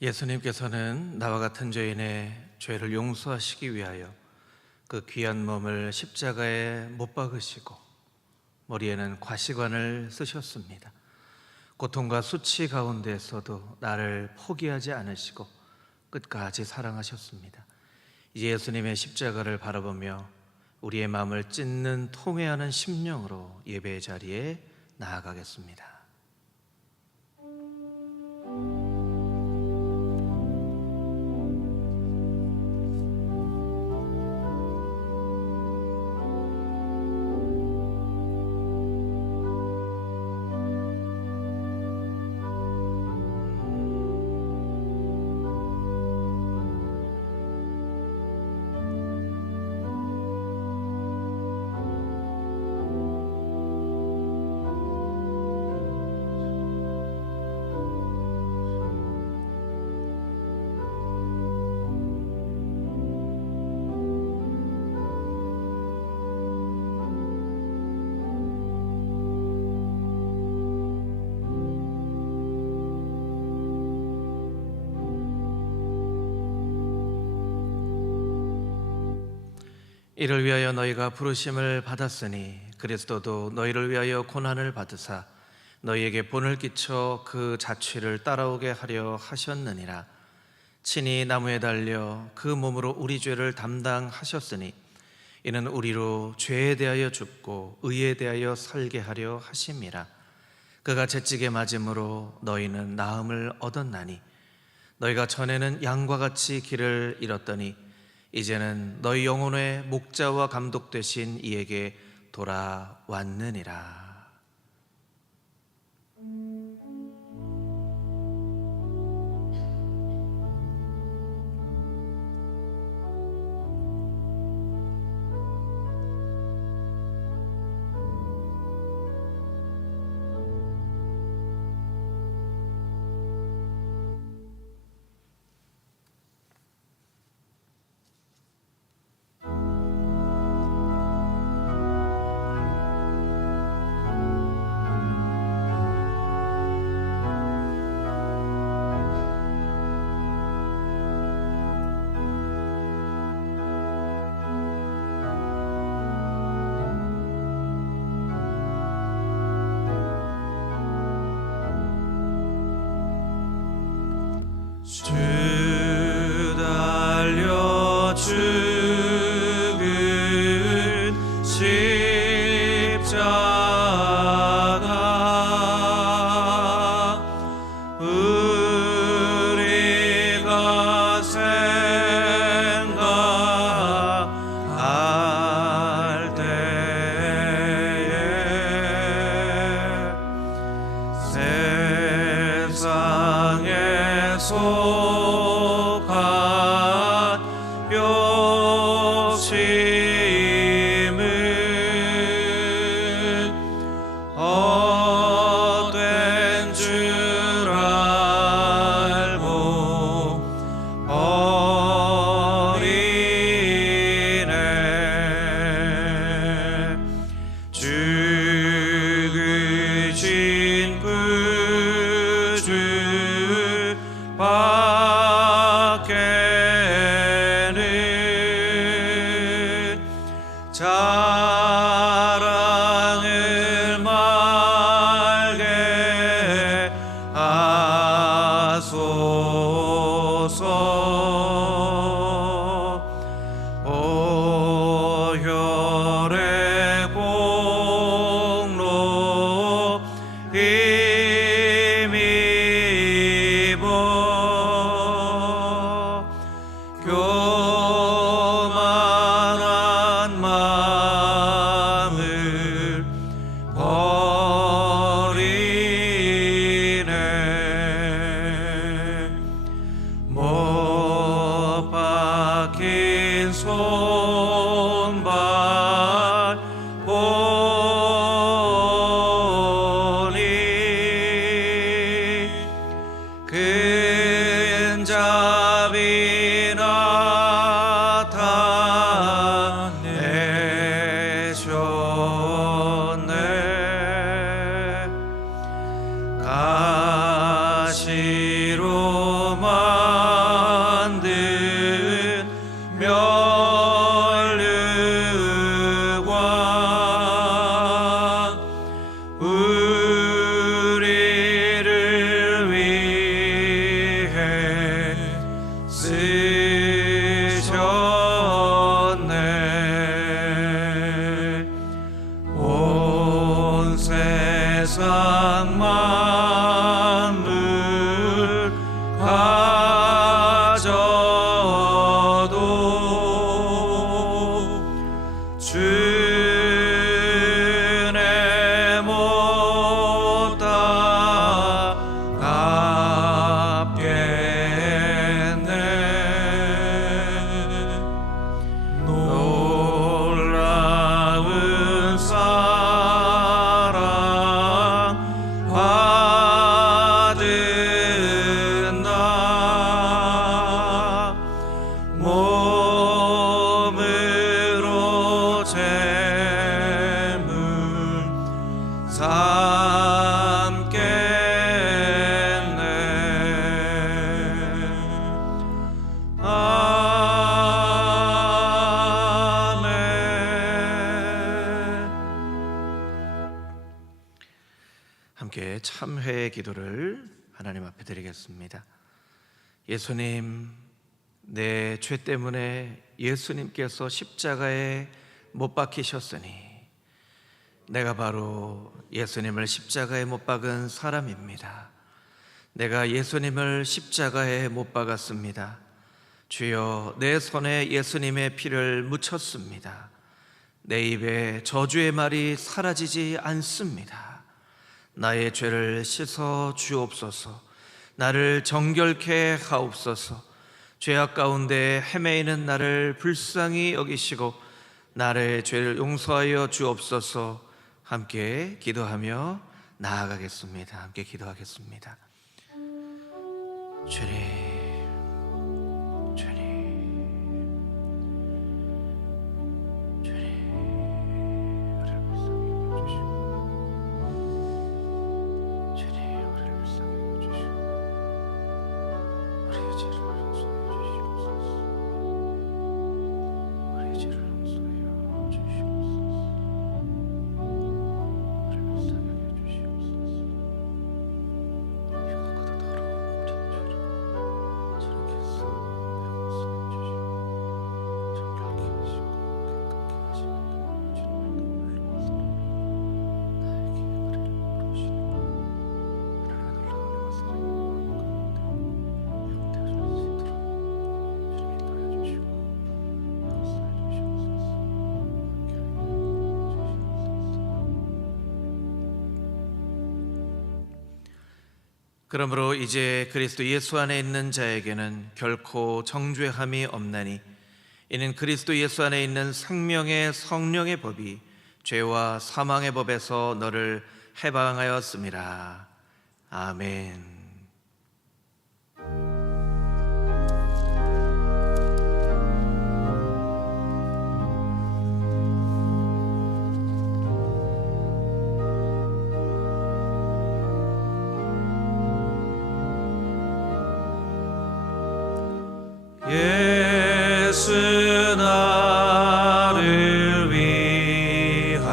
예수님께서는 나와 같은 죄인의 죄를 용서하시기 위하여 그 귀한 몸을 십자가에 못 박으시고 머리에는 과시관을 쓰셨습니다. 고통과 수치 가운데서도 나를 포기하지 않으시고 끝까지 사랑하셨습니다. 이제 예수님의 십자가를 바라보며 우리의 마음을 찢는 통회하는 심령으로 예배의 자리에 나아가겠습니다. 이를 위하여 너희가 부르심을 받았으니 그리스도도 너희를 위하여 고난을 받으사 너희에게 본을 끼쳐 그 자취를 따라오게 하려 하셨느니라. 친히 나무에 달려 그 몸으로 우리 죄를 담당하셨으니 이는 우리로 죄에 대하여 죽고 의에 대하여 살게 하려 하심이라. 그가 채찍에 맞음으로 너희는 나음을 얻었나니 너희가 전에는 양과 같이 길을 잃었더니 이제는 너희 영혼의 목자와 감독 되신 이에게 돌아왔느니라. 주 달려 죽은 십자가 우리가 생각할 때에 세상에 속한 욕심은 헛된 줄 알고 버리네. 죽으신 그 주 밖에는 자랑을 말게 하소서. 보혈의 공로 힘입어 교만한 마음 함께 참회의 기도를 하나님 앞에 드리겠습니다. 예수님, 내 죄 때문에 예수님께서 십자가에 못 박히셨으니 내가 바로 예수님을 십자가에 못 박은 사람입니다. 내가 예수님을 십자가에 못 박았습니다. 주여, 내 손에 예수님의 피를 묻혔습니다. 내 입에 저주의 말이 사라지지 않습니다. 나의 죄를 씻어 주옵소서. 나를 정결케 하옵소서. 죄악 가운데 헤매이는 나를 불쌍히 여기시고 나의 죄를 용서하여 주옵소서. 함께 기도하며 나아가겠습니다. 함께 기도하겠습니다. 주님, 우리를 불쌍히 여겨주시고, 주님, 우리를 불쌍히 여겨주시고, 우리의 죄를 용서하여 주시옵소서. 우리의 죄를 용서하여 주시옵소서. 우리를 불쌍히 여겨주시옵소서. 이것보다 더러운 우리의 죄를 주님께서 용서해 주시고 정결케 하시고 깨끗게 하시는 주님의 눈물로 나에게 은혜를 부르시는 하나님의 놀라운 은혜와 사랑의 마음 가운데 형태가 될 수 있도록 주님이 인도하여 주시고 역사해 주시옵소서. 그러므로 이제 그리스도 예수 안에 있는 자에게는 결코 정죄함이 없나니 이는 그리스도 예수 안에 있는 생명의 성령의 법이 죄와 사망의 법에서 너를 해방하였음이라. 아멘. 예수 나를 위하여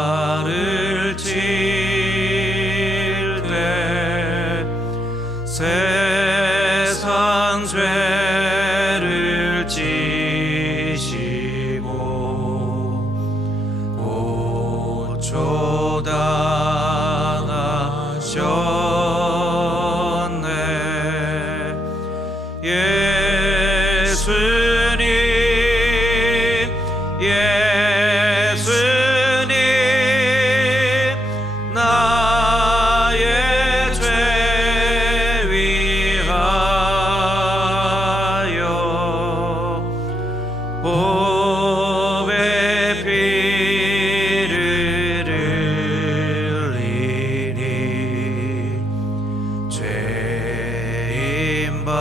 십자가를 질 때 세상 죄를 지시고 고초당하셨네. 예수님, 예수님, 나의 죄 위하여 보배 피를 흘리니 죄인 받으소서.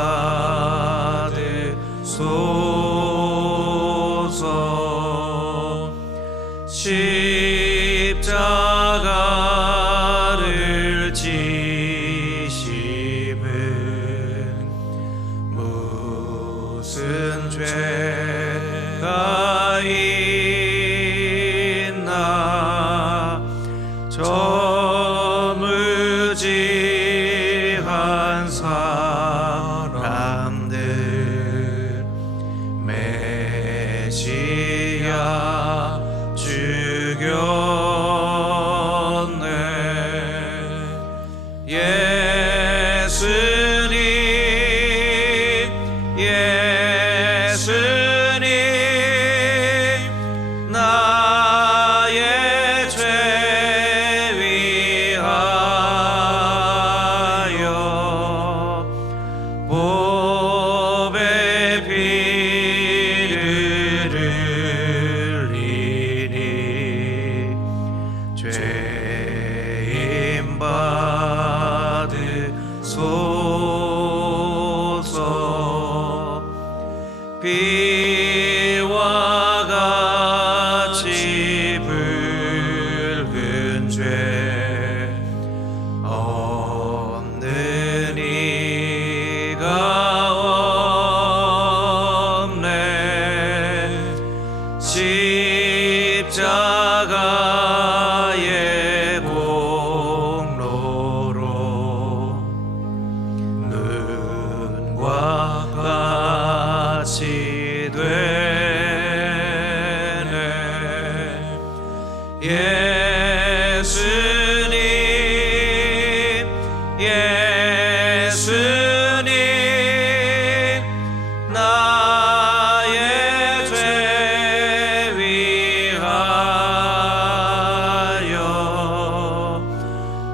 십자가를 지심은 무슨 죄가 있나. 저무지한 사람들 메시아 죽였네. 예수님, 예수님, 같이 되네. 예수님 예수님 나의 죄 위하여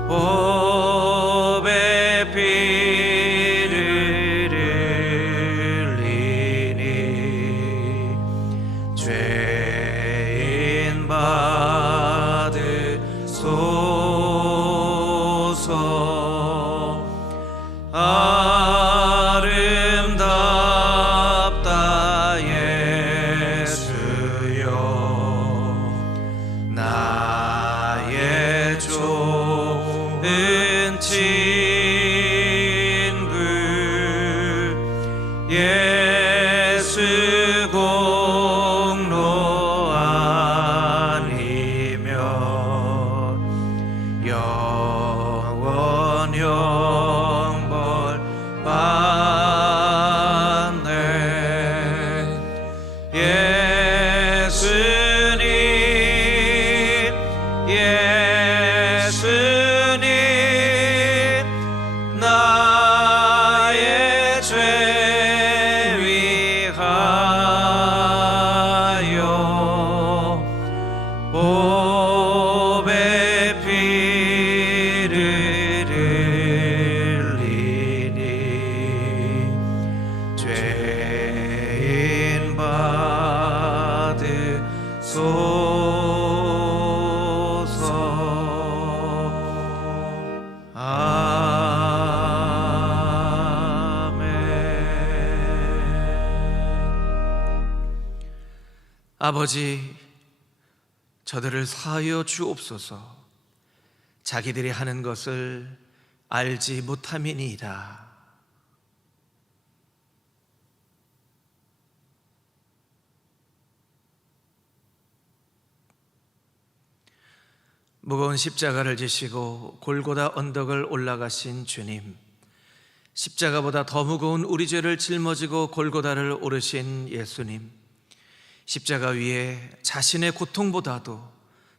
보배 피를 흘리니 죄인 받으소서. 아름답다 예수여 나의 좋은 친구. 예수 공로 아니면 영원 형벌 받네. 예수님 예수님 나의 죄 위하여 보배 피를 흘리니 죄인 받으소서. 아멘. 아버지, 저들을 사하여 주옵소서. 자기들이 하는 것을 알지 못함이니이다. 무거운 십자가를 지시고 골고다 언덕을 올라가신 주님, 십자가보다 더 무거운 우리 죄를 짊어지고 골고다를 오르신 예수님, 십자가 위에 자신의 고통보다도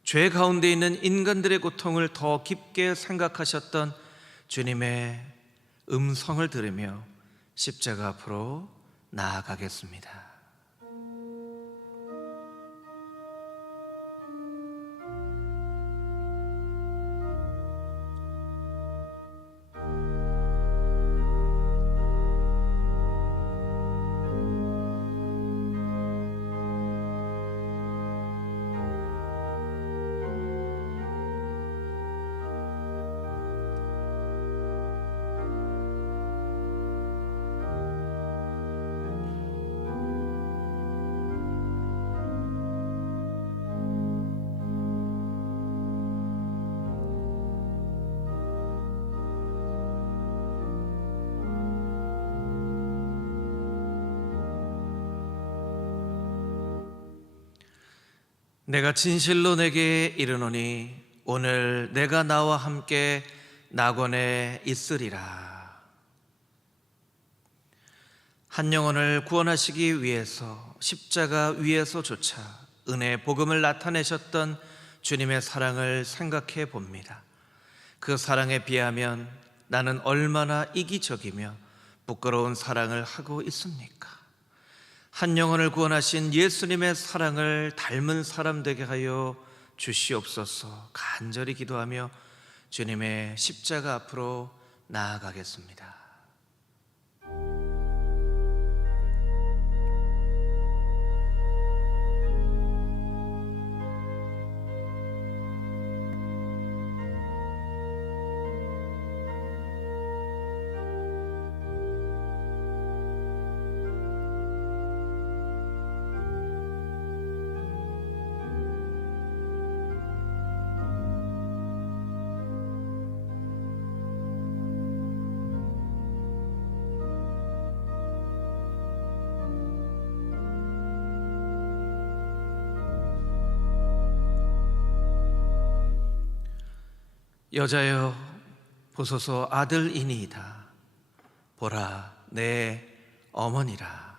죄 가운데 있는 인간들의 고통을 더 깊게 생각하셨던 주님의 음성을 들으며 십자가 앞으로 나아가겠습니다. 내가 진실로 내게 이르노니 오늘 내가 나와 함께 낙원에 있으리라. 한 영혼을 구원하시기 위해서 십자가 위에서조차 은혜의 복음을 나타내셨던 주님의 사랑을 생각해 봅니다. 그 사랑에 비하면 나는 얼마나 이기적이며 부끄러운 사랑을 하고 있습니까? 한 영혼을 구원하신 예수님의 사랑을 닮은 사람 되게 하여 주시옵소서. 간절히 기도하며 주님의 십자가 앞으로 나아가겠습니다. 여자여 보소서 아들이니이다. 보라 내 어머니라.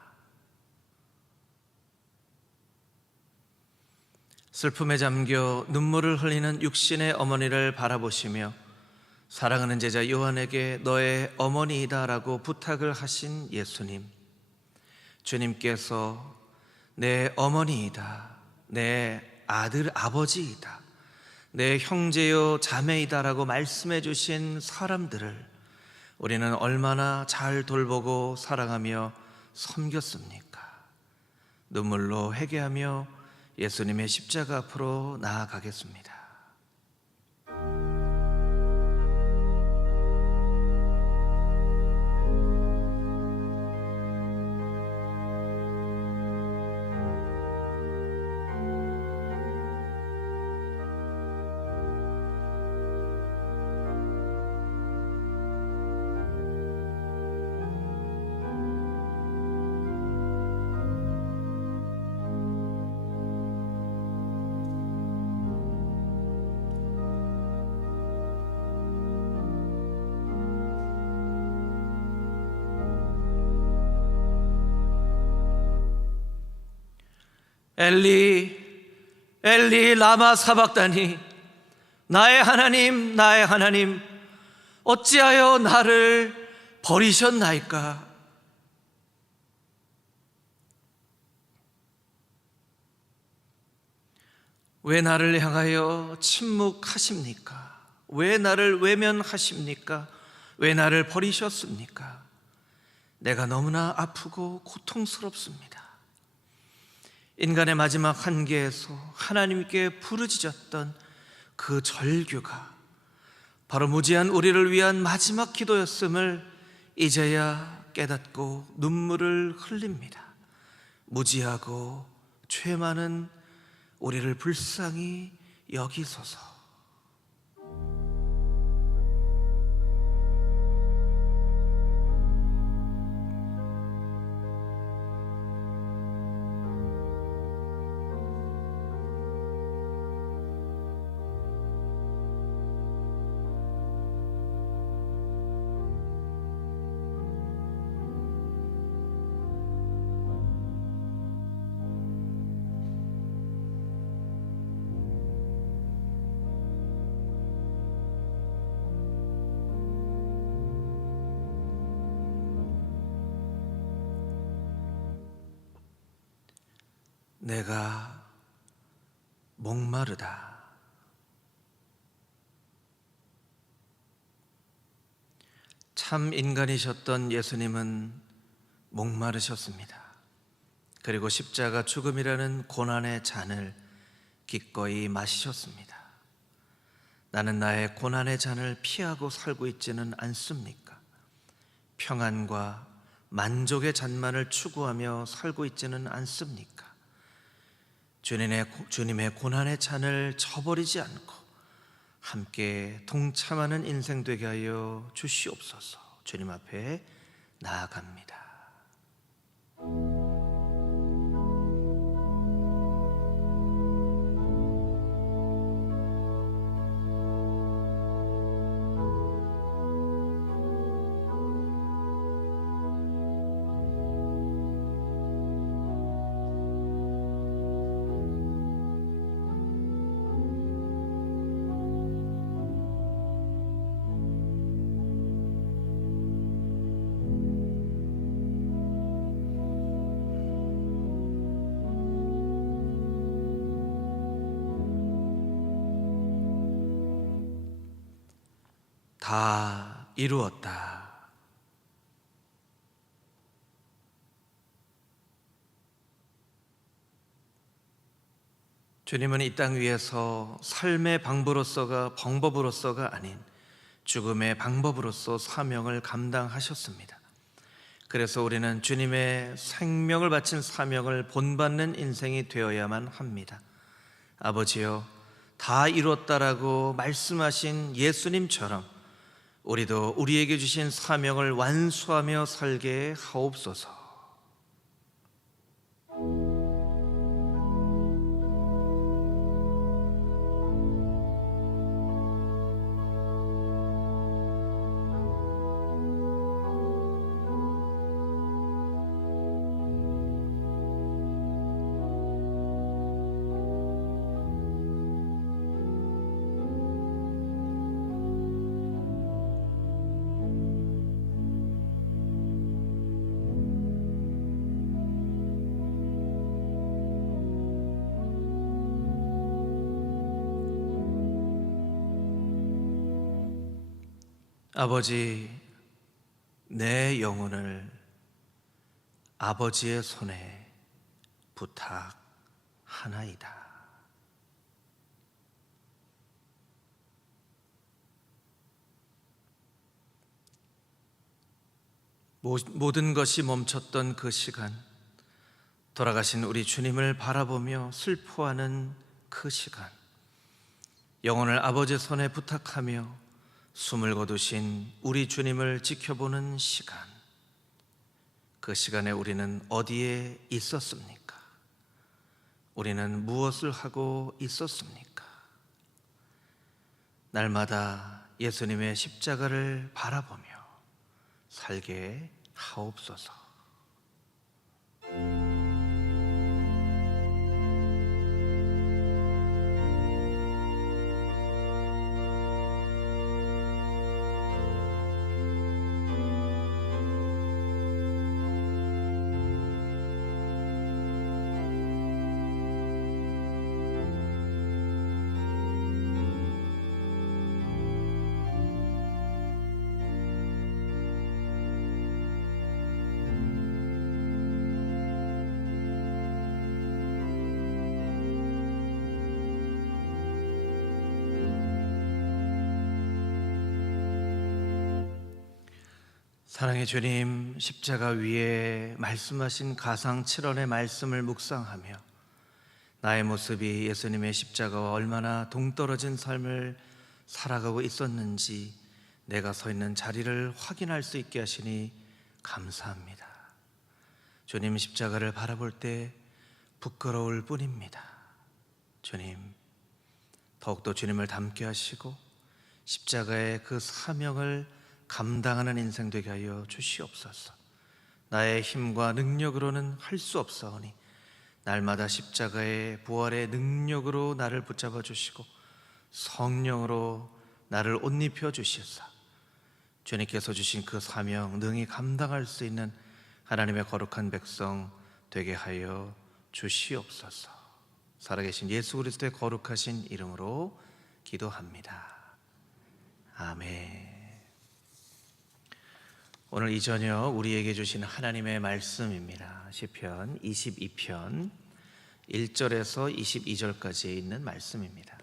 슬픔에 잠겨 눈물을 흘리는 육신의 어머니를 바라보시며 사랑하는 제자 요한에게 너의 어머니이다라고 부탁을 하신 예수님. 주님께서 내 어머니이다, 내 아들 아버지이다, 내 형제요 자매이다라고 말씀해 주신 사람들을 우리는 얼마나 잘 돌보고 사랑하며 섬겼습니까? 눈물로 회개하며 예수님의 십자가 앞으로 나아가겠습니다. 엘리 엘리 라마 사박다니, 나의 하나님 나의 하나님 어찌하여 나를 버리셨나이까? 왜 나를 향하여 침묵하십니까? 왜 나를 외면하십니까? 왜 나를 버리셨습니까? 내가 너무나 아프고 고통스럽습니다. 인간의 마지막 한계에서 하나님께 부르짖었던 그 절규가 바로 무지한 우리를 위한 마지막 기도였음을 이제야 깨닫고 눈물을 흘립니다. 무지하고 죄 많은 우리를 불쌍히 여기소서. 내가 목마르다. 참 인간이셨던 예수님은 목마르셨습니다. 그리고 십자가 죽음이라는 고난의 잔을 기꺼이 마시셨습니다. 나는 나의 고난의 잔을 피하고 살고 있지는 않습니까? 평안과 만족의 잔만을 추구하며 살고 있지는 않습니까? 주님의 고난의 잔을 저버리지 않고 함께 동참하는 인생 되게 하여 주시옵소서. 주님 앞에 나아갑니다. 다 이루었다. 주님은 이 땅 위에서 삶의 방법으로서가 아닌 죽음의 방법으로서 사명을 감당하셨습니다. 그래서 우리는 주님의 생명을 바친 사명을 본받는 인생이 되어야만 합니다. 아버지여, 다 이루었다라고 말씀하신 예수님처럼 우리도 우리에게 주신 사명을 완수하며 살게 하옵소서. 아버지, 내 영혼을 아버지의 손에 부탁하나이다. 모든 것이 멈췄던 그 시간, 돌아가신 우리 주님을 바라보며 슬퍼하는 그 시간, 영혼을 아버지 손에 부탁하며 숨을 거두신 우리 주님을 지켜보는 시간, 그 시간에 우리는 어디에 있었습니까? 우리는 무엇을 하고 있었습니까? 날마다 예수님의 십자가를 바라보며 살게 하옵소서. 사랑의 주님, 십자가 위에 말씀하신 가상 7원의 말씀을 묵상하며 나의 모습이 예수님의 십자가와 얼마나 동떨어진 삶을 살아가고 있었는지 내가 서 있는 자리를 확인할 수 있게 하시니 감사합니다. 주님 십자가를 바라볼 때 부끄러울 뿐입니다. 주님, 더욱더 주님을 닮게 하시고 십자가의 그 사명을 감당하는 인생 되게 하여 주시옵소서. 나의 힘과 능력으로는 할 수 없사오니 날마다 십자가의 부활의 능력으로 나를 붙잡아 주시고 성령으로 나를 옷 입혀 주시사 주님께서 주신 그 사명 능히 감당할 수 있는 하나님의 거룩한 백성 되게 하여 주시옵소서. 살아계신 예수 그리스도의 거룩하신 이름으로 기도합니다. 아멘. 오늘 이 저녁 우리에게 주신 하나님의 말씀입니다. 시편 22편 1절에서 22절까지에 있는 말씀입니다.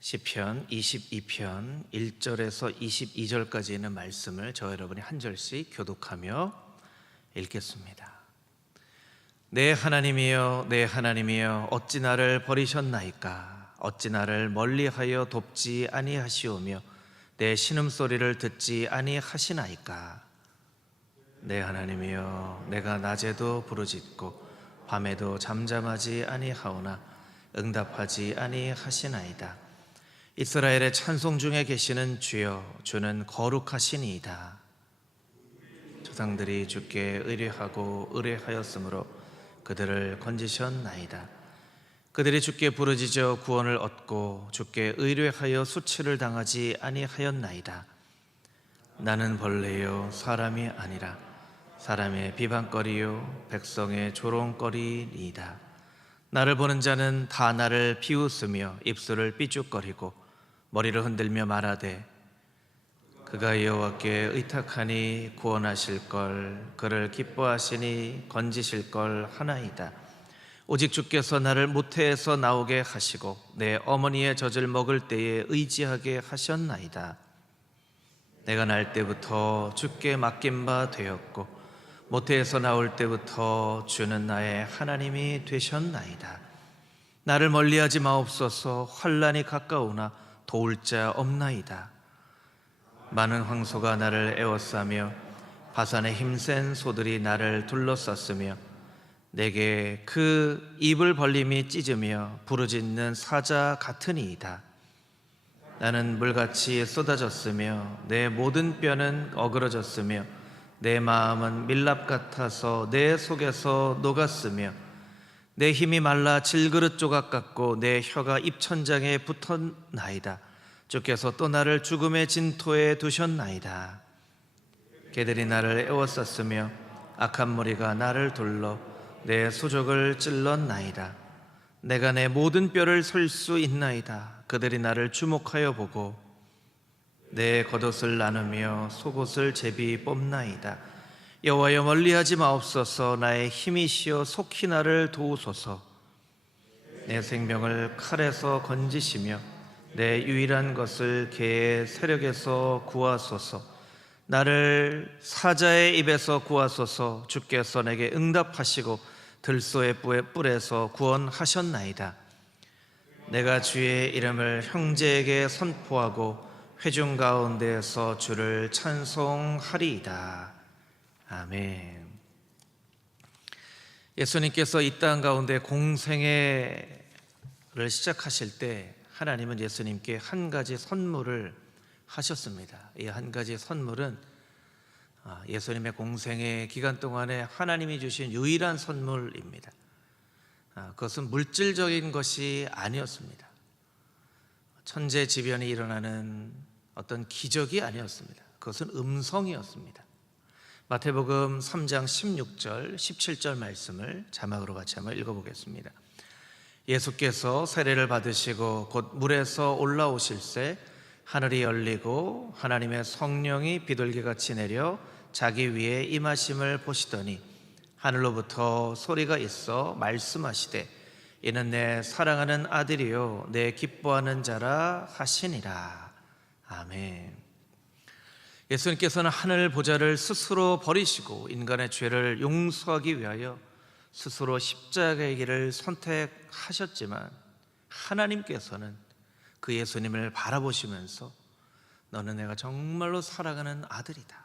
시편 22편 1절에서 22절까지 있는 말씀을 저 여러분이 한 절씩 교독하며 읽겠습니다. 내 하나님이여, 내 하나님이여, 어찌 나를 버리셨나이까? 어찌 나를 멀리하여 돕지 아니하시오며 내 신음소리를 듣지 아니하시나이까? 내 하나님이여, 내가 낮에도 부르짖고 밤에도 잠잠하지 아니하오나 응답하지 아니하시나이다. 이스라엘의 찬송 중에 계시는 주여, 주는 거룩하시니이다. 조상들이 주께 의뢰하고 의뢰하였으므로 그들을 건지셨나이다. 그들이 주께 부르짖어 구원을 얻고 주께 의뢰하여 수치를 당하지 아니하였나이다. 나는 벌레요 사람이 아니라 사람의 비방거리요 백성의 조롱거리니이다. 나를 보는 자는 다 나를 비웃으며 입술을 삐죽거리고 머리를 흔들며 말하되 그가 여호와께 의탁하니 구원하실 걸, 그를 기뻐하시니 건지실 걸 하나이다. 오직 주께서 나를 모태에서 나오게 하시고 내 어머니의 젖을 먹을 때에 의지하게 하셨나이다. 내가 날 때부터 주께 맡긴 바 되었고 모태에서 나올 때부터 주는 나의 하나님이 되셨나이다. 나를 멀리하지 마옵소서. 환난이 가까우나 도울 자 없나이다. 많은 황소가 나를 에워싸며 바산의 힘센 소들이 나를 둘러쌌으며 내게 그 입을 벌림이 찢으며 부르짖는 사자 같으니이다. 나는 물같이 쏟아졌으며 내 모든 뼈는 어그러졌으며 내 마음은 밀랍 같아서 내 속에서 녹았으며 내 힘이 말라 질그릇 조각 같고 내 혀가 입천장에 붙었나이다. 주께서 또 나를 죽음의 진토에 두셨나이다. 개들이 나를 에워쌌으며 악한 무리가 나를 둘러 내 수족을 찔렀나이다. 내가 내 모든 뼈를 설 수 있나이다. 그들이 나를 주목하여 보고 내 겉옷을 나누며 속옷을 제비 뽑나이다. 여호와여 멀리하지 마옵소서. 나의 힘이시여 속히 나를 도우소서. 내 생명을 칼에서 건지시며 내 유일한 것을 개의 세력에서 구하소서. 나를 사자의 입에서 구하소서. 주께서 내게 응답하시고 들소의 뿔에서 구원하셨나이다. 내가 주의 이름을 형제에게 선포하고 회중 가운데에서 주를 찬송하리이다. 아멘. 예수님께서 이 땅 가운데 공생애를 시작하실 때 하나님은 예수님께 한 가지 선물을 하셨습니다. 이 한 가지 선물은 예수님의 공생애 기간 동안에 하나님이 주신 유일한 선물입니다. 그것은 물질적인 것이 아니었습니다. 천재지변이 일어나는 어떤 기적이 아니었습니다. 그것은 음성이었습니다. 마태복음 3장 16절, 17절 말씀을 자막으로 같이 한번 읽어보겠습니다. 예수께서 세례를 받으시고 곧 물에서 올라오실새 하늘이 열리고 하나님의 성령이 비둘기같이 내려 자기 위에 임하심을 보시더니 하늘로부터 소리가 있어 말씀하시되 이는 내 사랑하는 아들이요 내 기뻐하는 자라 하시니라. 아멘. 예수님께서는 하늘 보좌를 스스로 버리시고 인간의 죄를 용서하기 위하여 스스로 십자가의 길을 선택하셨지만 하나님께서는 그 예수님을 바라보시면서 너는 내가 정말로 사랑하는 아들이다.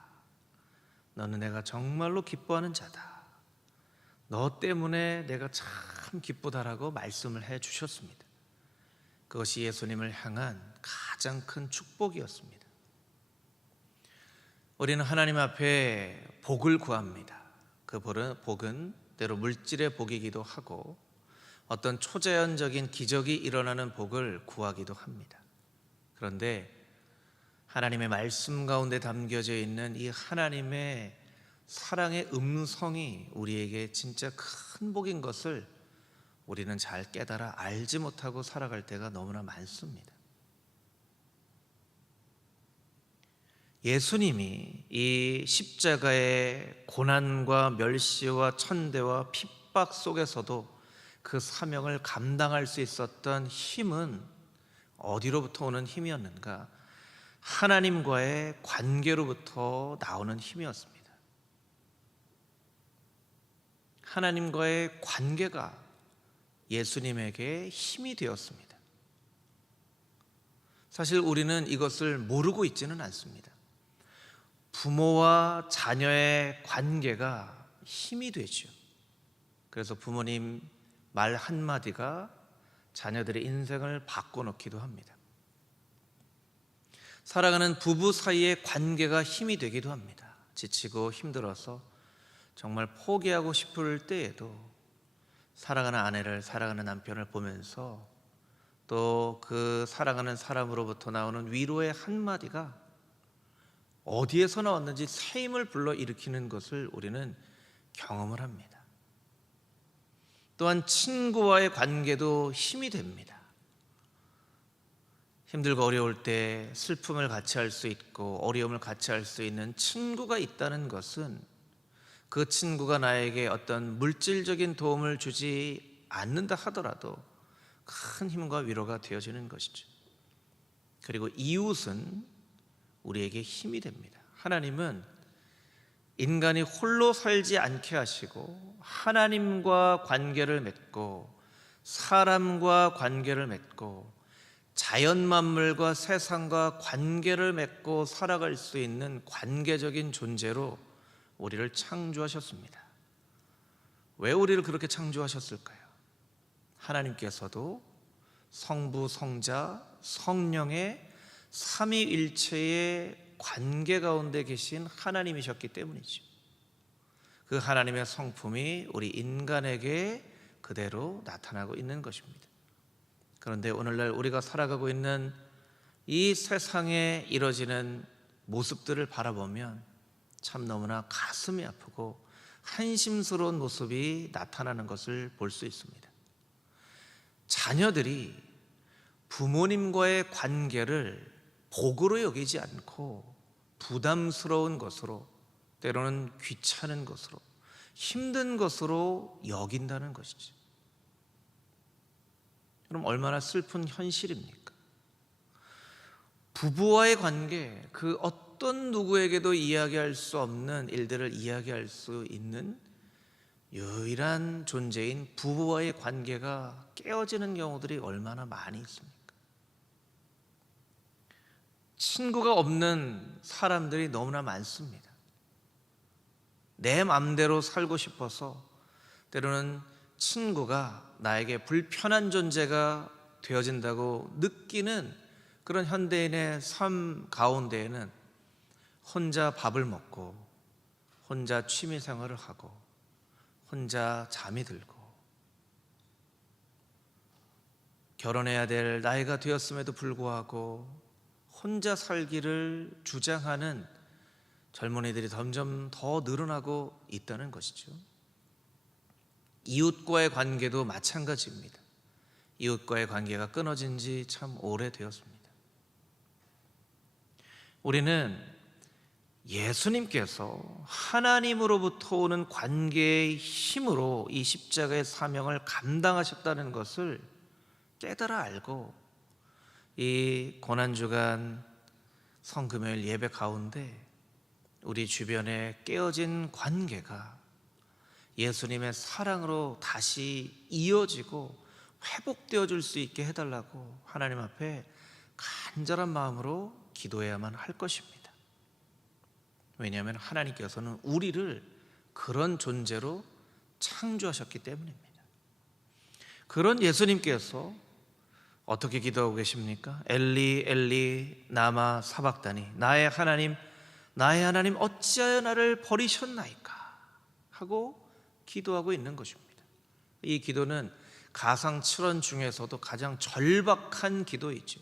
너는 내가 정말로 기뻐하는 자다. 너 때문에 내가 참 기쁘다라고 말씀을 해 주셨습니다. 그것이 예수님을 향한 가장 큰 축복이었습니다. 우리는 하나님 앞에 복을 구합니다. 그 복은 때로 물질의 복이기도 하고 어떤 초자연적인 기적이 일어나는 복을 구하기도 합니다. 그런데 하나님의 말씀 가운데 담겨져 있는 이 하나님의 사랑의 음성이 우리에게 진짜 큰 복인 것을 우리는 잘 깨달아 알지 못하고 살아갈 때가 너무나 많습니다. 예수님이 이 십자가의 고난과 멸시와 천대와 핍박 속에서도 그 사명을 감당할 수 있었던 힘은 어디로부터 오는 힘이었는가? 하나님과의 관계로부터 나오는 힘이었습니다. 하나님과의 관계가 예수님에게 힘이 되었습니다. 사실 우리는 이것을 모르고 있지는 않습니다. 부모와 자녀의 관계가 힘이 되죠. 그래서 부모님 말 한마디가 자녀들의 인생을 바꿔놓기도 합니다. 살아가는 부부 사이의 관계가 힘이 되기도 합니다. 지치고 힘들어서 정말 포기하고 싶을 때에도 사랑하는 아내를, 사랑하는 남편을 보면서 또 그 사랑하는 사람으로부터 나오는 위로의 한마디가 어디에서 나왔는지 새 힘을 불러일으키는 것을 우리는 경험을 합니다. 또한 친구와의 관계도 힘이 됩니다. 힘들고 어려울 때 슬픔을 같이 할 수 있고 어려움을 같이 할 수 있는 친구가 있다는 것은 그 친구가 나에게 어떤 물질적인 도움을 주지 않는다 하더라도 큰 힘과 위로가 되어지는 것이죠. 그리고 이웃은 우리에게 힘이 됩니다. 하나님은 인간이 홀로 살지 않게 하시고 하나님과 관계를 맺고 사람과 관계를 맺고 자연 만물과 세상과 관계를 맺고 살아갈 수 있는 관계적인 존재로 우리를 창조하셨습니다. 왜 우리를 그렇게 창조하셨을까요? 하나님께서도 성부, 성자, 성령의 삼위일체의 관계 가운데 계신 하나님이셨기 때문이죠. 그 하나님의 성품이 우리 인간에게 그대로 나타나고 있는 것입니다. 그런데 오늘날 우리가 살아가고 있는 이 세상에 이뤄지는 모습들을 바라보면 참 너무나 가슴이 아프고 한심스러운 모습이 나타나는 것을 볼 수 있습니다. 자녀들이 부모님과의 관계를 복으로 여기지 않고 부담스러운 것으로, 때로는 귀찮은 것으로, 힘든 것으로 여긴다는 것이죠. 그럼 얼마나 슬픈 현실입니까? 부부와의 관계, 그 어떤 누구에게도 이야기할 수 없는 일들을 이야기할 수 있는 유일한 존재인 부부와의 관계가 깨어지는 경우들이 얼마나 많이 있습니까? 친구가 없는 사람들이 너무나 많습니다. 내 맘대로 살고 싶어서 때로는 친구가 나에게 불편한 존재가 되어진다고 느끼는 그런 현대인의 삶 가운데에는 혼자 밥을 먹고, 혼자 취미 생활을 하고, 혼자 잠이 들고, 결혼해야 될 나이가 되었음에도 불구하고 혼자 살기를 주장하는 젊은이들이 점점 더 늘어나고 있다는 것이죠. 이웃과의 관계도 마찬가지입니다. 이웃과의 관계가 끊어진 지 참 오래되었습니다. 우리는 예수님께서 하나님으로부터 오는 관계의 힘으로 이 십자가의 사명을 감당하셨다는 것을 깨달아 알고 이 고난주간 성금요일 예배 가운데 우리 주변에 깨어진 관계가 예수님의 사랑으로 다시 이어지고 회복되어 줄 수 있게 해달라고 하나님 앞에 간절한 마음으로 기도해야만 할 것입니다. 왜냐하면 하나님께서는 우리를 그런 존재로 창조하셨기 때문입니다. 그런 예수님께서 어떻게 기도하고 계십니까? 엘리 엘리 나마 사박다니, 나의 하나님 어찌하여 나를 버리셨나이까 하고 기도하고 있는 것입니다. 이 기도는 가상 7원 중에서도 가장 절박한 기도이죠.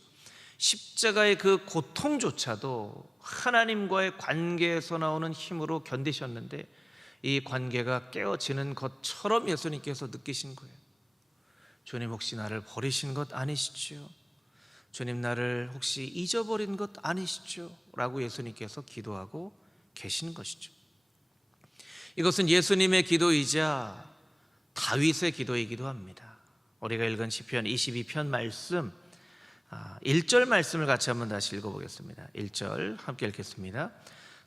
십자가의 그 고통조차도 하나님과의 관계에서 나오는 힘으로 견디셨는데 이 관계가 깨어지는 것처럼 예수님께서 느끼신 거예요. 주님 혹시 나를 버리신 것 아니시죠? 주님 나를 혹시 잊어버린 것 아니시죠? 라고 예수님께서 기도하고 계신 것이죠. 이것은 예수님의 기도이자 다윗의 기도이기도 합니다. 우리가 읽은 시편 22편 말씀 1절 말씀을 같이 한번 다시 읽어보겠습니다. 1절 함께 읽겠습니다.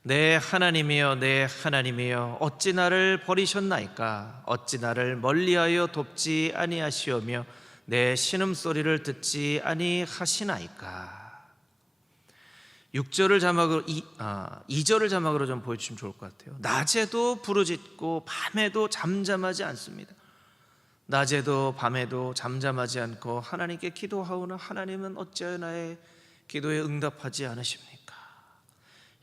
내 하나님이여 내 하나님이여 어찌 나를 버리셨나이까? 어찌 나를 멀리하여 돕지 아니하시오며 내 신음소리를 듣지 아니하시나이까? 6절을 자막으로 2절을 자막으로 좀 보여주시면 좋을 것 같아요. 낮에도 부르짖고 밤에도 잠잠하지 않습니다. 낮에도 밤에도 잠잠하지 않고 하나님께 기도하오나 하나님은 어찌하여 나의 기도에 응답하지 않으십니까?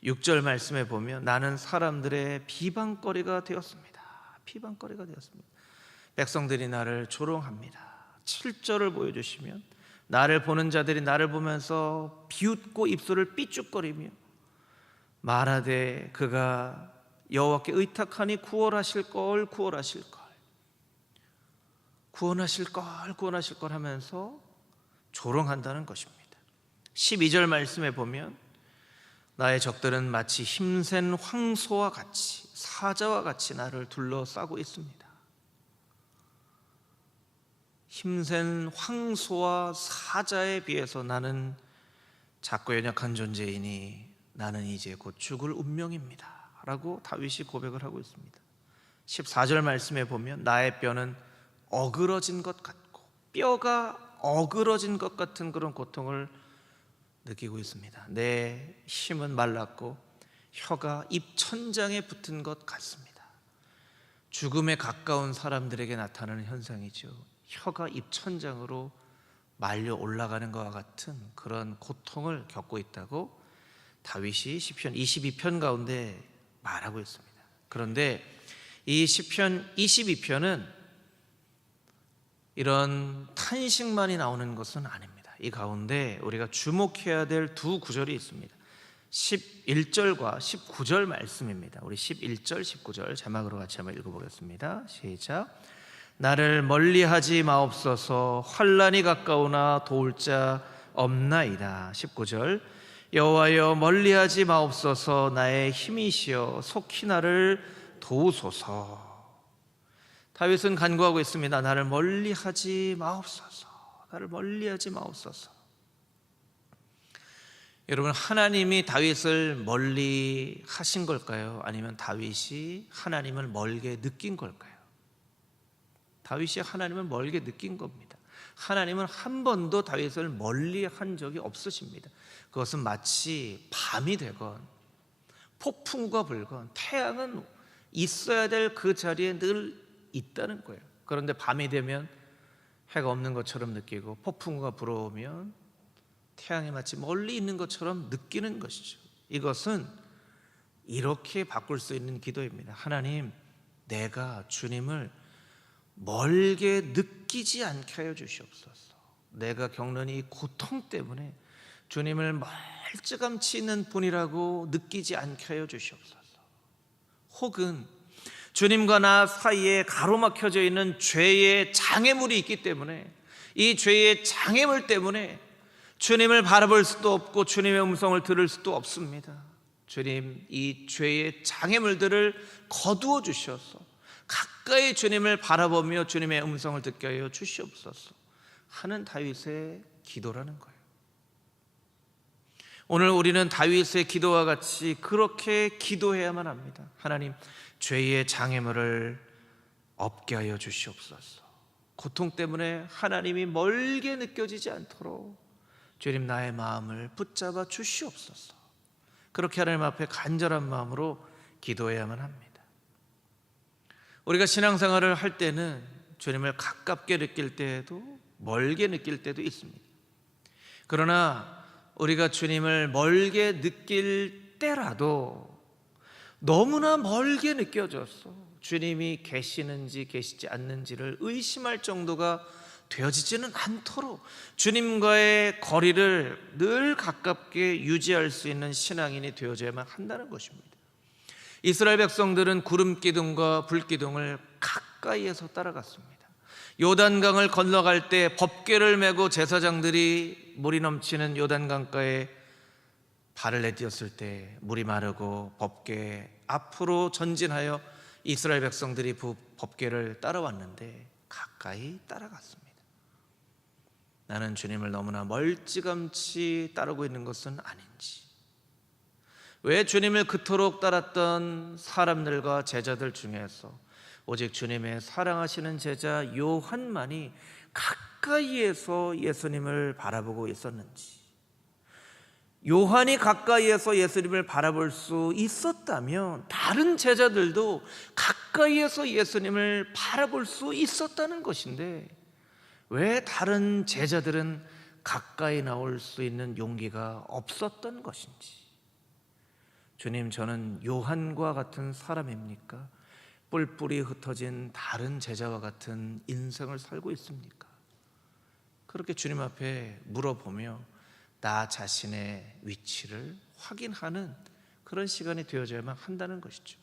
6절 말씀에 보면 나는 사람들의 비방거리가 되었습니다. 비방거리가 되었습니다. 백성들이 나를 조롱합니다. 7절을 보여주시면 나를 보는 자들이 나를 보면서 비웃고 입술을 삐죽거리며 말하되 그가 여호와께 의탁하니 구원하실 걸 하면서 조롱한다는 것입니다. 12절 말씀에 보면 나의 적들은 마치 힘센 황소와 같이 사자와 같이 나를 둘러싸고 있습니다. 힘센 황소와 사자에 비해서 나는 작고 연약한 존재이니 나는 이제 곧 죽을 운명입니다 라고 다윗이 고백을 하고 있습니다. 14절 말씀에 보면 나의 뼈는 어그러진 것 같고 뼈가 어그러진 것 같은 그런 고통을 느끼고 있습니다. 내 힘은 말랐고 혀가 입천장에 붙은 것 같습니다. 죽음에 가까운 사람들에게 나타나는 현상이죠. 혀가 입천장으로 말려 올라가는 것과 같은 그런 고통을 겪고 있다고 다윗이 시편 22편 가운데 말하고 있습니다. 그런데 이 시편 22편은 이런 탄식만이 나오는 것은 아닙니다. 이 가운데 우리가 주목해야 될 두 구절이 있습니다. 11절과 19절 말씀입니다. 우리 11절, 19절 자막으로 같이 한번 읽어보겠습니다. 시작. 나를 멀리하지 마옵소서. 환난이 가까우나 도울 자 없나이다. 19절 여호와여 멀리하지 마옵소서. 나의 힘이시여 속히 나를 도우소서. 다윗은 간구하고 있습니다. 나를 멀리하지 마옵소서. 나를 멀리하지 마옵소서. 여러분, 하나님이 다윗을 멀리 하신 걸까요? 아니면 다윗이 하나님을 멀게 느낀 걸까요? 다윗이 하나님을 멀게 느낀 겁니다. 하나님은 한 번도 다윗을 멀리 한 적이 없으십니다. 그것은 마치 밤이 되건 폭풍과 불건 태양은 있어야 될 그 자리에 늘 있다는 거예요. 그런데 밤이 되면 해가 없는 것처럼 느끼고 폭풍과 불어오면 태양이 마치 멀리 있는 것처럼 느끼는 것이죠. 이것은 이렇게 바꿀 수 있는 기도입니다. 하나님, 내가 주님을 멀게 느끼지 않게 하여 주시옵소서. 내가 겪는 이 고통 때문에 주님을 멀찌감치 있는 분이라고 느끼지 않게 하여 주시옵소서. 혹은 주님과 나 사이에 가로막혀져 있는 죄의 장애물이 있기 때문에 이 죄의 장애물 때문에 주님을 바라볼 수도 없고 주님의 음성을 들을 수도 없습니다. 주님, 이 죄의 장애물들을 거두어 주셔서 가까이 주님을 바라보며 주님의 음성을 듣게 하여 주시옵소서 하는 다윗의 기도라는 거예요. 오늘 우리는 다윗의 기도와 같이 그렇게 기도해야만 합니다. 하나님, 죄의 장애물을 없게 하여 주시옵소서. 고통 때문에 하나님이 멀게 느껴지지 않도록 주님, 나의 마음을 붙잡아 주시옵소서. 그렇게 하나님 앞에 간절한 마음으로 기도해야만 합니다. 우리가 신앙생활을 할 때는 주님을 가깝게 느낄 때에도 멀게 느낄 때도 있습니다. 그러나 우리가 주님을 멀게 느낄 때라도 너무나 멀게 느껴져서 주님이 계시는지 계시지 않는지를 의심할 정도가 되어지지는 않도록 주님과의 거리를 늘 가깝게 유지할 수 있는 신앙인이 되어져야만 한다는 것입니다. 이스라엘 백성들은 구름 기둥과 불 기둥을 가까이에서 따라갔습니다. 요단강을 건너갈 때 법궤를 메고 제사장들이 물이 넘치는 요단강가에 발을 내디뎠을 때 물이 마르고 법궤 앞으로 전진하여 이스라엘 백성들이 법궤를 따라왔는데 가까이 따라갔습니다. 나는 주님을 너무나 멀찌감치 따르고 있는 것은 아닌지, 왜 주님을 그토록 따랐던 사람들과 제자들 중에서 오직 주님의 사랑하시는 제자 요한만이 가까이에서 예수님을 바라보고 있었는지, 요한이 가까이에서 예수님을 바라볼 수 있었다면 다른 제자들도 가까이에서 예수님을 바라볼 수 있었다는 것인데 왜 다른 제자들은 가까이 나올 수 있는 용기가 없었던 것인지. 주님, 저는 요한과 같은 사람입니까? 뿔뿔이 흩어진 다른 제자와 같은 인생을 살고 있습니까? 그렇게 주님 앞에 물어보며 나 자신의 위치를 확인하는 그런 시간이 되어져야만 한다는 것이죠.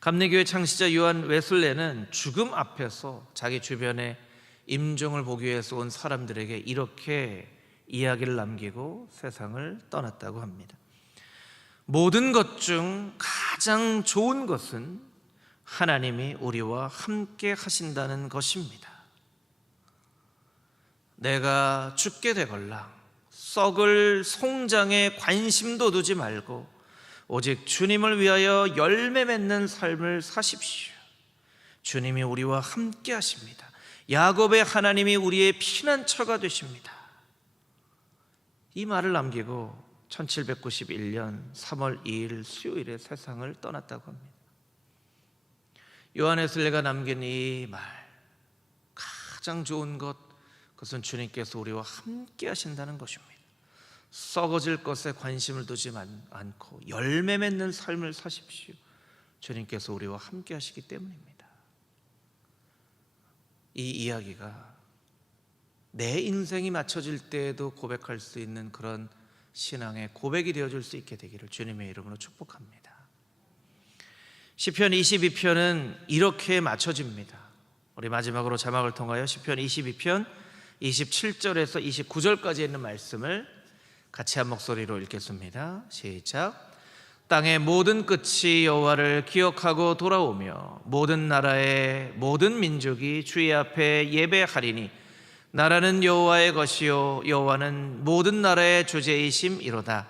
감리교회 창시자 요한 웨슬레는 죽음 앞에서 자기 주변에 임종을 보기 위해서 온 사람들에게 이렇게 이야기를 남기고 세상을 떠났다고 합니다. 모든 것 중 가장 좋은 것은 하나님이 우리와 함께 하신다는 것입니다. 내가 죽게 되걸랑 썩을 송장에 관심도 두지 말고 오직 주님을 위하여 열매 맺는 삶을 사십시오. 주님이 우리와 함께 하십니다. 야곱의 하나님이 우리의 피난처가 되십니다. 이 말을 남기고 1791년 3월 2일 수요일에 세상을 떠났다고 합니다. 요한 웨슬레가 남긴 이 말, 가장 좋은 것, 그것은 주님께서 우리와 함께 하신다는 것입니다. 썩어질 것에 관심을 두지 않고 열매 맺는 삶을 사십시오. 주님께서 우리와 함께 하시기 때문입니다. 이 이야기가 내 인생이 맞춰질 때에도 고백할 수 있는 그런 신앙의 고백이 되어줄 수 있게 되기를 주님의 이름으로 축복합니다. 시편 22편은 이렇게 맞춰집니다. 우리 마지막으로 자막을 통하여 시편 22편 27절에서 29절까지 있는 말씀을 같이 한 목소리로 읽겠습니다. 시작. 땅의 모든 끝이 여호와를 기억하고 돌아오며 모든 나라의 모든 민족이 주의 앞에 예배하리니 나라는 여호와의 것이요 여호와는 모든 나라의 주제이심이로다.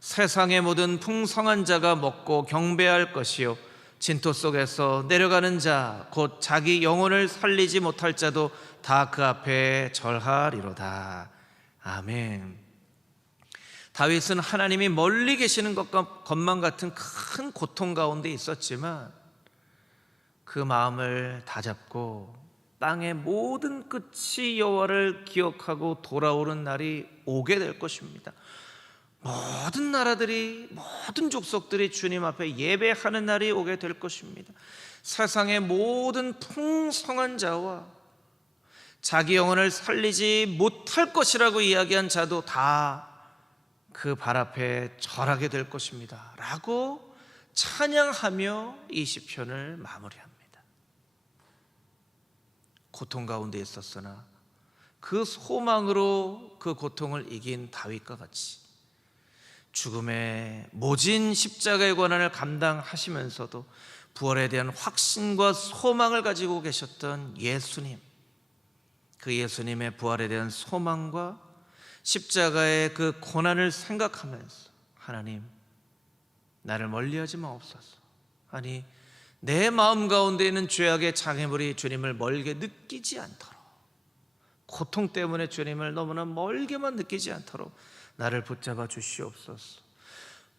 세상의 모든 풍성한 자가 먹고 경배할 것이요 진토 속에서 내려가는 자 곧 자기 영혼을 살리지 못할 자도 다 그 앞에 절하리로다. 아멘. 다윗은 하나님이 멀리 계시는 것만 같은 큰 고통 가운데 있었지만 그 마음을 다잡고 땅의 모든 끝이 여호와를 기억하고 돌아오는 날이 오게 될 것입니다. 모든 나라들이, 모든 족속들이 주님 앞에 예배하는 날이 오게 될 것입니다. 세상의 모든 풍성한 자와 자기 영혼을 살리지 못할 것이라고 이야기한 자도 다 그 발 앞에 절하게 될 것입니다 라고 찬양하며 이 시편을 마무리합니다. 고통 가운데 있었으나 그 소망으로 그 고통을 이긴 다윗과 같이 죽음의 모진 십자가의 고난을 감당하시면서도 부활에 대한 확신과 소망을 가지고 계셨던 예수님, 그 예수님의 부활에 대한 소망과 십자가의 그 고난을 생각하면서 하나님, 나를 멀리하지 마옵소서. 아니, 내 마음 가운데 있는 죄악의 장애물이 주님을 멀게 느끼지 않도록, 고통 때문에 주님을 너무나 멀게만 느끼지 않도록 나를 붙잡아 주시옵소서.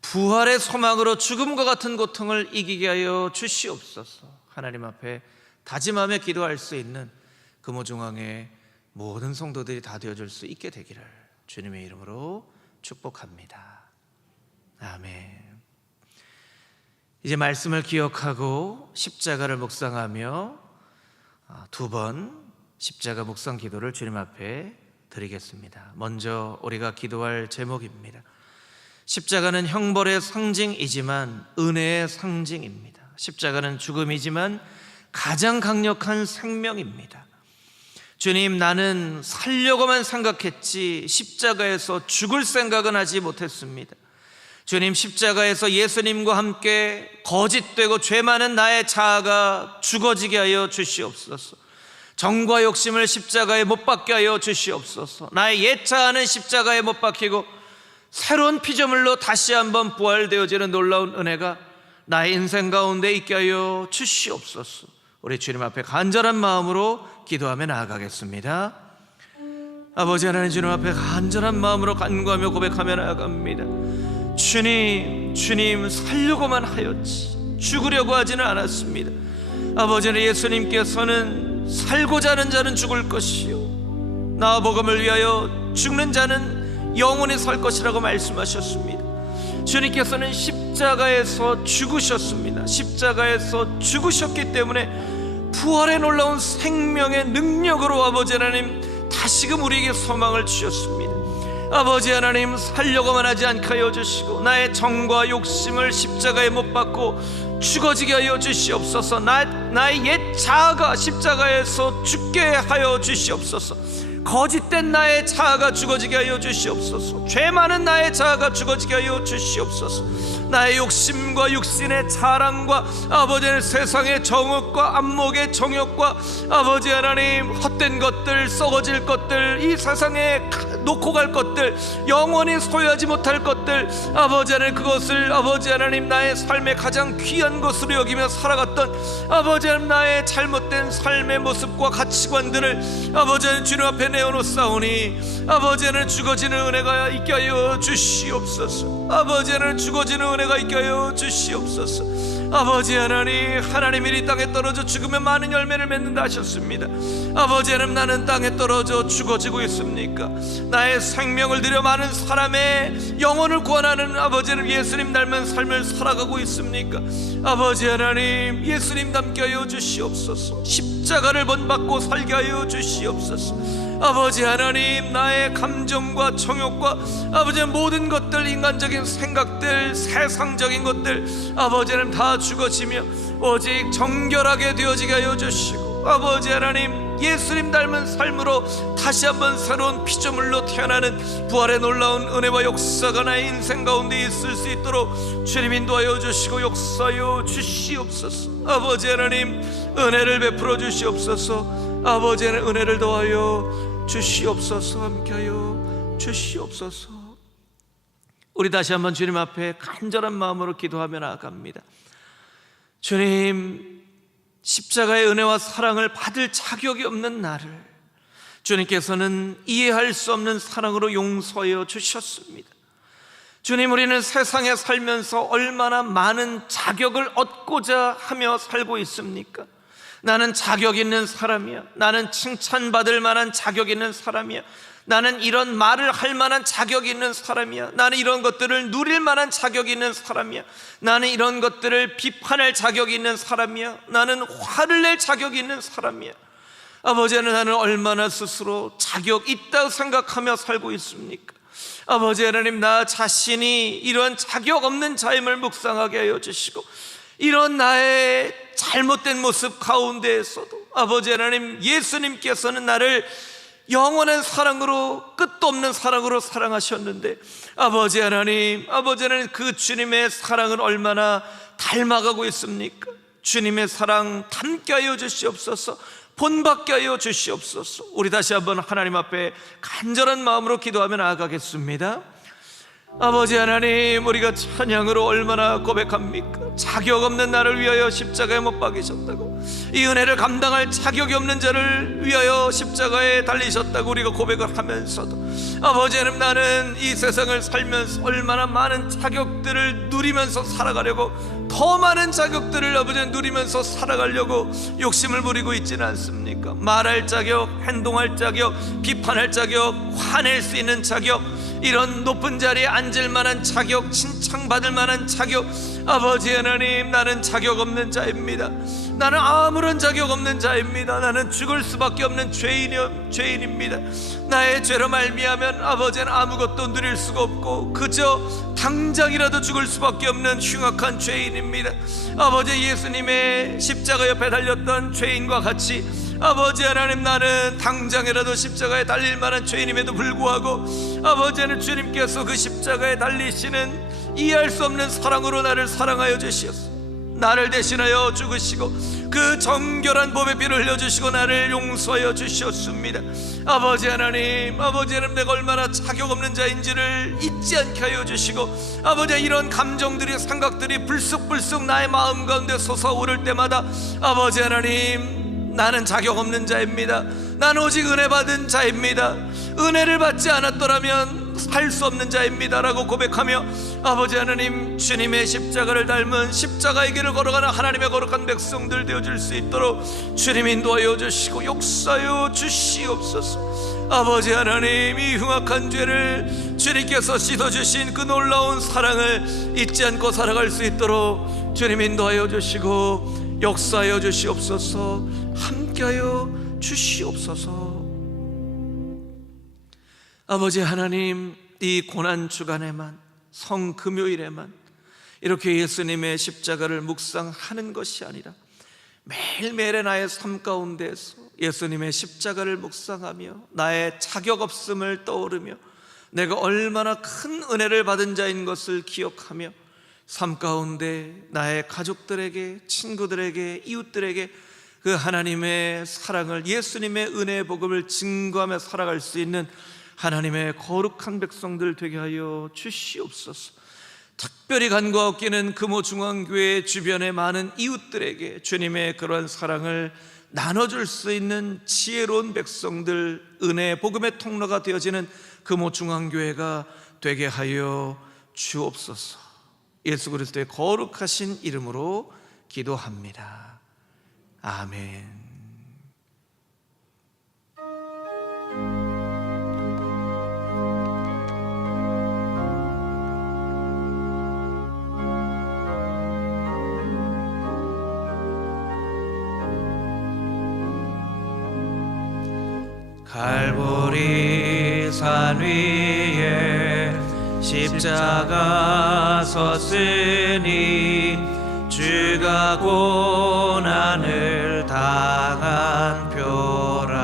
부활의 소망으로 죽음과 같은 고통을 이기게 하여 주시옵소서. 하나님 앞에 다짐하며 기도할 수 있는 금호중앙의 모든 성도들이 다 되어줄 수 있게 되기를 주님의 이름으로 축복합니다. 아멘. 이제 말씀을 기억하고 십자가를 묵상하며 두 번 십자가 묵상 기도를 주님 앞에 드리겠습니다. 먼저 우리가 기도할 제목입니다. 십자가는 형벌의 상징이지만 은혜의 상징입니다. 십자가는 죽음이지만 가장 강력한 생명입니다. 주님, 나는 살려고만 생각했지 십자가에서 죽을 생각은 하지 못했습니다. 주님, 십자가에서 예수님과 함께 거짓되고 죄 많은 나의 자아가 죽어지게 하여 주시옵소서. 정과 욕심을 십자가에 못 박게 하여 주시옵소서. 나의 옛 자아는 십자가에 못 박히고 새로운 피조물로 다시 한번 부활되어지는 놀라운 은혜가 나의 인생 가운데 있게 하여 주시옵소서. 우리 주님 앞에 간절한 마음으로 기도하며 나아가겠습니다. 아버지 하나님, 주님 앞에 간절한 마음으로 간구하며 고백하며 나아갑니다. 주님 살려고만 하였지 죽으려고 하지는 않았습니다. 아버지는 예수님께서는 살고자 하는 자는 죽을 것이요 나와 복음을 위하여 죽는 자는 영원히 살 것이라고 말씀하셨습니다. 주님께서는 십자가에서 죽으셨습니다. 십자가에서 죽으셨기 때문에 부활의 놀라운 생명의 능력으로 아버지 하나님 다시금 우리에게 소망을 주셨습니다. 아버지 하나님, 살려고만 하지 않게 하여 주시고 나의 정과 욕심을 십자가에 못 박고 죽어지게 하여 주시옵소서. 나의 옛 자아가 십자가에서 죽게 하여 주시옵소서. 거짓된 나의 자아가 죽어지게 하여 주시옵소서. 죄 많은 나의 자아가 죽어지게 하여 주시옵소서. 나의 욕심과 육신의 자랑과 아버지 하나님 세상의 정욕과 안목의 정욕과 아버지 하나님 헛된 것들, 썩어질 것들, 이 세상에 놓고 갈 것들, 영원히 소유하지 못할 것들, 아버지 하나님 그것을 아버지 하나님 나의 삶의 가장 귀한 것으로 여기며 살아갔던 아버지 하나님 나의 잘못된 삶의 모습과 가치관들을 아버지 하나님 주님 앞에 내어놓사오니 아버지 하나님 죽어지는 은혜가 있게 하여 주시옵소서. 아버지 하나님 죽어지는 은혜가 있게 하여 주시옵소서. 아버지 하나님 이 땅에 떨어져 죽으면 많은 열매를 맺는다 하셨습니다. 아버지 하나님, 나는 땅에 떨어져 죽어지고 있습니까? 나의 생명을 들여 많은 사람의 영혼을 구원하는 아버지 하나님 예수님 닮은 삶을 살아가고 있습니까? 아버지 하나님, 예수님 닮게 하여 주시옵소서. 십자가를 본받고 살게 하여 주시옵소서. 아버지 하나님, 나의 감정과 정욕과 아버지 모든 것들, 인간적인 생각들, 세상적인 것들 아버지 하나님 다 죽어지며 오직 정결하게 되어지게 하여 주시고 아버지 하나님, 예수님 닮은 삶으로 다시 한번 새로운 피조물로 태어나는 부활의 놀라운 은혜와 역사가 나의 인생 가운데 있을 수 있도록 주님 인도하여 주시고 역사하여 주시옵소서. 아버지 하나님, 은혜를 베풀어 주시옵소서. 아버지 하나님, 은혜를 더하여 주시옵소서. 함께하여 주시옵소서. 우리 다시 한번 주님 앞에 간절한 마음으로 기도하며 나아갑니다. 주님, 십자가의 은혜와 사랑을 받을 자격이 없는 나를 주님께서는 이해할 수 없는 사랑으로 용서하여 주셨습니다. 주님, 우리는 세상에 살면서 얼마나 많은 자격을 얻고자 하며 살고 있습니까? 나는 자격 있는 사람이야, 나는 칭찬받을 만한 자격 있는 사람이야, 나는 이런 말을 할 만한 자격이 있는 사람이야, 나는 이런 것들을 누릴 만한 자격이 있는 사람이야, 나는 이런 것들을 비판할 자격이 있는 사람이야, 나는 화를 낼 자격이 있는 사람이야. 아버지 하나님, 나는 얼마나 스스로 자격 있다고 생각하며 살고 있습니까? 아버지 하나님, 나 자신이 이런 자격 없는 자임을 묵상하게 하여 주시고, 이런 나의 잘못된 모습 가운데에서도 아버지 하나님, 예수님께서는 나를 영원한 사랑으로, 끝도 없는 사랑으로 사랑하셨는데, 아버지 하나님, 그 주님의 사랑은 얼마나 닮아가고 있습니까? 주님의 사랑 담게 하여 주시옵소서. 본받게 하여 주시옵소서. 우리 다시 한번 하나님 앞에 간절한 마음으로 기도하며 나아가겠습니다. 아버지 하나님, 우리가 찬양으로 얼마나 고백합니까? 자격 없는 나를 위하여 십자가에 못 박이셨다고, 이 은혜를 감당할 자격이 없는 자를 위하여 십자가에 달리셨다고 우리가 고백을 하면서도, 아버지 하나님, 나는 이 세상을 살면서 얼마나 많은 자격들을 누리면서 살아가려고, 더 많은 자격들을 아버지 누리면서 살아가려고 욕심을 부리고 있지는 않습니까? 말할 자격, 행동할 자격, 비판할 자격, 화낼 수 있는 자격, 이런 높은 자리에 앉을 만한 자격, 칭찬받을 만한 자격. 아버지 하나님, 나는 자격 없는 자입니다. 나는 아무런 자격 없는 자입니다. 나는 죽을 수밖에 없는 죄인입니다. 나의 죄로 말미암으면 아버지는 아무것도 누릴 수가 없고 그저 당장이라도 죽을 수밖에 없는 흉악한 죄인입니다. 아버지, 예수님의 십자가 옆에 달렸던 죄인과 같이 아버지 하나님, 나는 당장이라도 십자가에 달릴 만한 죄인임에도 불구하고 아버지 하나님, 주님께서 그 십자가에 달리시는 이해할 수 없는 사랑으로 나를 사랑하여 주시옵소서. 나를 대신하여 죽으시고 그 정결한 보배 피를 흘려주시고 나를 용서하여 주셨습니다. 아버지 하나님, 내가 얼마나 자격 없는 자인지를 잊지 않게 하여 주시고, 아버지, 이런 감정들이, 생각들이 불쑥불쑥 나의 마음 가운데 솟아오를 때마다 아버지 하나님, 나는 자격 없는 자입니다. 나는 오직 은혜 받은 자입니다. 은혜를 받지 않았더라면 살 수 없는 자입니다 라고 고백하며 아버지 하나님, 주님의 십자가를 닮은 십자가의 길을 걸어가는 하나님의 거룩한 백성들 되어줄 수 있도록 주님 인도하여 주시고 역사하여 주시옵소서. 아버지 하나님, 이 흉악한 죄를 주님께서 씻어주신 그 놀라운 사랑을 잊지 않고 살아갈 수 있도록 주님 인도하여 주시고 역사하여 주시옵소서. 함께하여 주시옵소서. 아버지 하나님, 이 고난 주간에만, 성금요일에만 이렇게 예수님의 십자가를 묵상하는 것이 아니라 매일매일의 나의 삶 가운데서 예수님의 십자가를 묵상하며 나의 자격 없음을 떠오르며 내가 얼마나 큰 은혜를 받은 자인 것을 기억하며 삶 가운데 나의 가족들에게, 친구들에게, 이웃들에게 그 하나님의 사랑을, 예수님의 은혜의 복음을 증거하며 살아갈 수 있는 하나님의 거룩한 백성들 되게 하여 주시옵소서. 특별히 간과없기는 금호중앙교회 주변의 많은 이웃들에게 주님의 그러한 사랑을 나눠줄 수 있는 지혜로운 백성들, 은혜의 복음의 통로가 되어지는 금호중앙교회가 되게 하여 주옵소서. 예수 그리스도의 거룩하신 이름으로 기도합니다. 아멘. 갈보리 산 위에 십자가 섰으니 주가 고난을 당한 표라.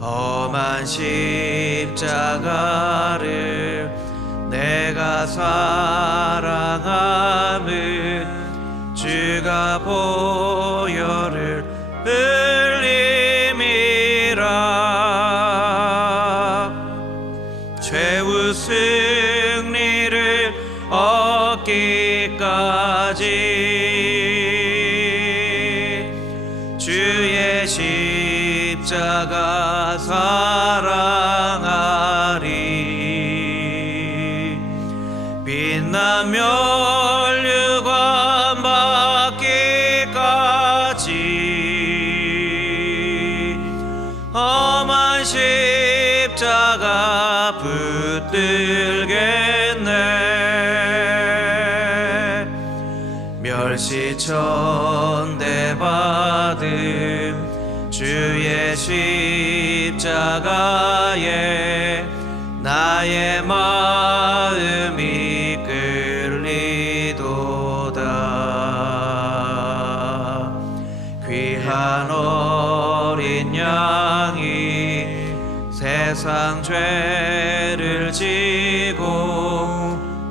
험한 십자가를 내가 사랑함은 주가 보혈을 흘림이라. 최후 승리를 얻기까지 주의 십자가 사랑하리. 빛난 면류관 받기까지 험한 십자가 붙들겠네. 멸시천대 받은 주의 십자가에 나의 마음이 끌리도다. 귀한 어린 양이 세상 죄를 지고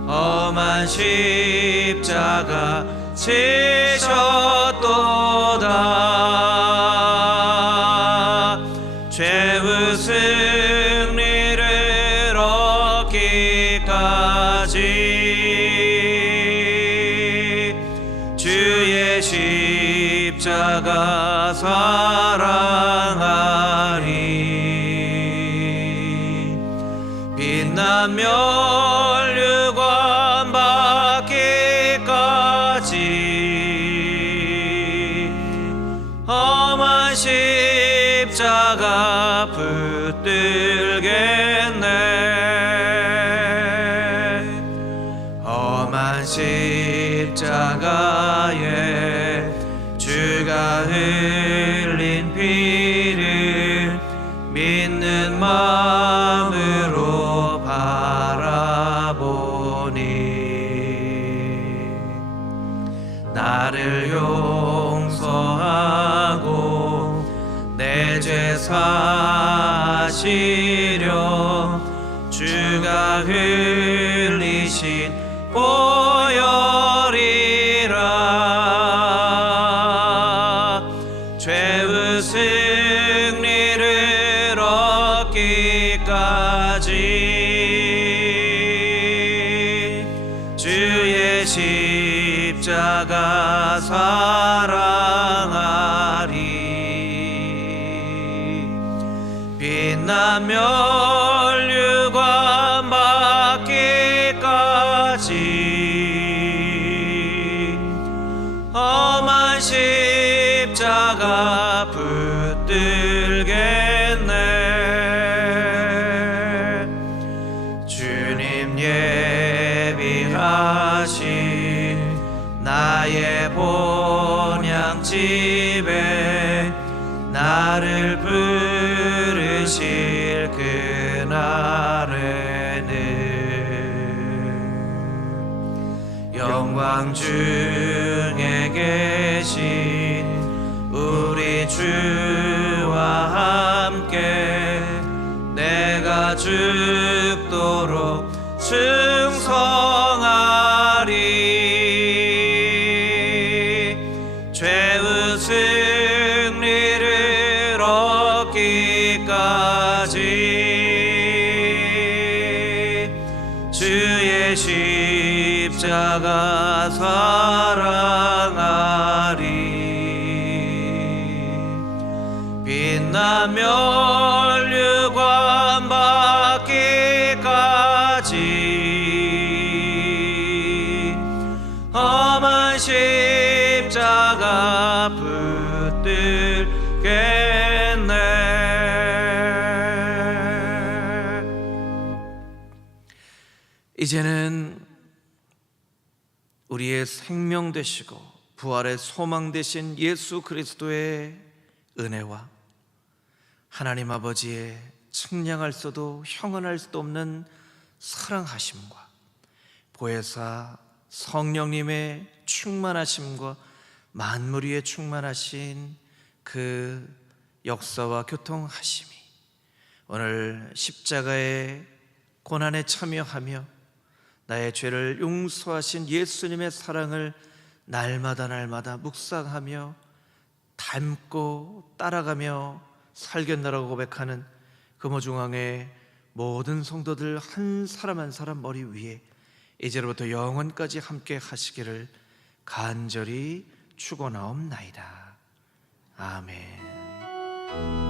험한 십자가 지셨도다. 최후 승리를 얻기까지 주의 십자가 사랑하리. 빛난 면류관 받기까지 험한 십자가 붙들겠네. 험한 십자가에 주가 흘린 피를 믿는 마음으로 바라보니 나를 용서하고 내 죄 사시려 주가 흘리신 보혈이라. 최후 승리를 얻기까지 주의 십자가 사랑하리. 빛난 면류관 받기까지 험한 십자가 붙들겠네. 주님 예비하신 나의 본향집에 나를 부르실 그날에는 영광 중에 계신 우리 주와 함께 내가 죽도록 충성하리. 최후 승리를 얻기까지 주의 십자가 사랑하리. 빛난 면류관 받기까지 험한 십자가 붙들겠네. 이제는 우리의 생명 되시고 부활의 소망 되신 예수 그리스도의 은혜와 하나님 아버지의 측량할 수도 형언할 수도 없는 사랑하심과 보혜사 성령님의 충만하심과 만물 위에 충만하신 그 역사와 교통하심이 오늘 십자가의 고난에 참여하며 나의 죄를 용서하신 예수님의 사랑을 날마다 묵상하며 닮고 따라가며 살겠노라고 고백하는 금호중앙의 모든 성도들 한 사람 한 사람 머리 위에 이제로부터 영원까지 함께 하시기를 간절히 축원하옵나이다. 아멘.